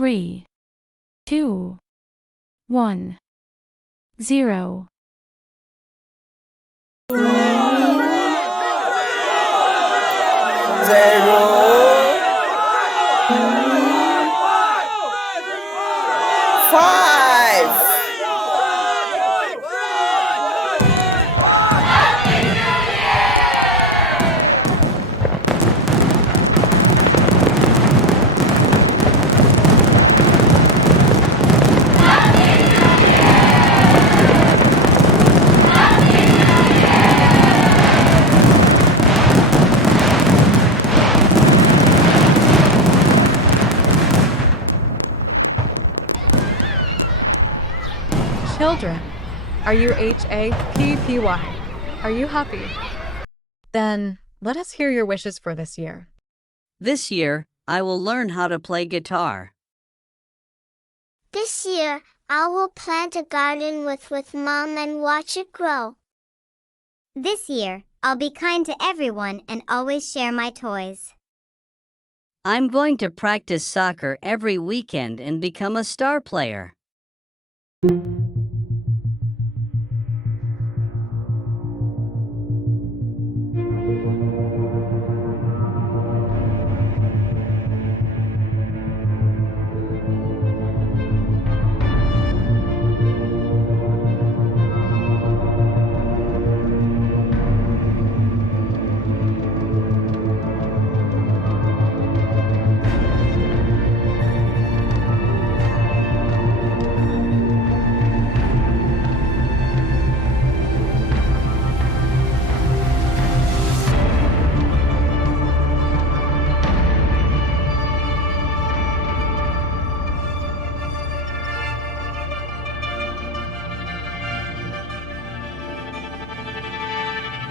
3, 2, 1, 0. Children, are you happy? Are you happy? Then let us hear your wishes for this year. This year, I will learn how to play guitar. This year, I will plant a garden with Mom and watch it grow. This year, I'll be kind to everyone and always share my toys. I'm going to practice soccer every weekend and become a star player.